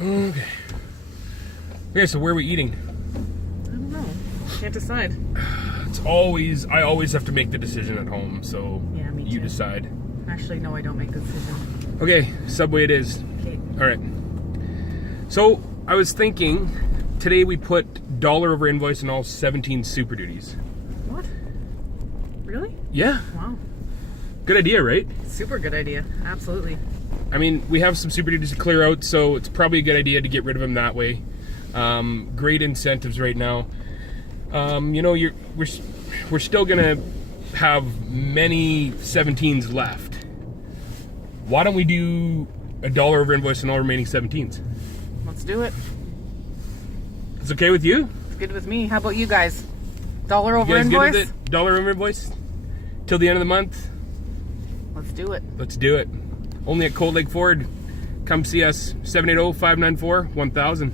Okay. Okay, so where are we eating? I don't know. Can't decide. I always have to make the decision at home, so Yeah, me you too. decide. Actually, no, I don't make the decision. Okay, Subway it is. Okay. All right. So I was thinking today we put dollar over invoice on all 17 Super Duties. What? Really? Yeah. Wow. Good idea, right? Super good idea. Absolutely. I mean, we have some Super Duties to clear out, so it's probably a good idea to get rid of them that way. Great incentives right now. You know, we're still gonna have many 17s left. Why don't we do a dollar over invoice on all remaining 17s? Let's do it. It's okay with you? It's good with me. How about you guys? Dollar over You guys invoice? good with it? Dollar over invoice? Till the end of the month? Let's do it. Let's do it. Only at Cold Lake Ford. Come see us, 780-594-1000.